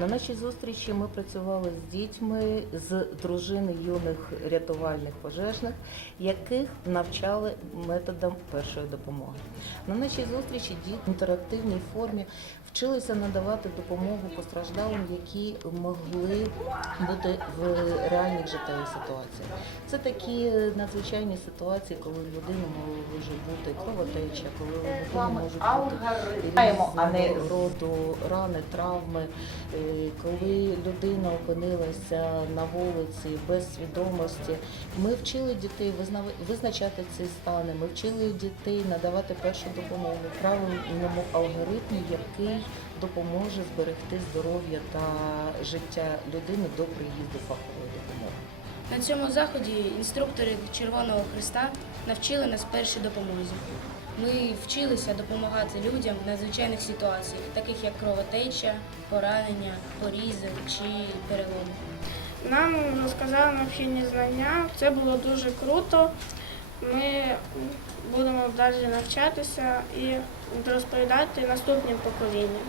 На нашій зустрічі ми працювали з дітьми з дружини юних рятувальних пожежних, яких навчали методам першої допомоги. На нашій зустрічі діти в інтерактивній формі вчилися надавати допомогу постраждалим, які могли бути в реальних життєвих ситуаціях. Це такі надзвичайні ситуації, коли в людини може бути кровотеча, коли у людини можуть бути різного роду рани, травми, е, коли людина опинилася на вулиці без свідомості. Ми вчили дітей визначати ці стани, ми вчили дітей надавати першу допомогу правильному алгоритмі, який допоможе зберегти здоров'я та життя людини до приїзду фахової допомоги. На цьому заході інструктори Червоного Христа навчили нас першій допомозі. Ми вчилися допомагати людям в надзвичайних ситуаціях, таких як кровотеча, поранення, порізи чи переломи. Нам розказали необхідні знання. Це було дуже круто. Ми будемо далі навчатися і розповідати наступним поколінням.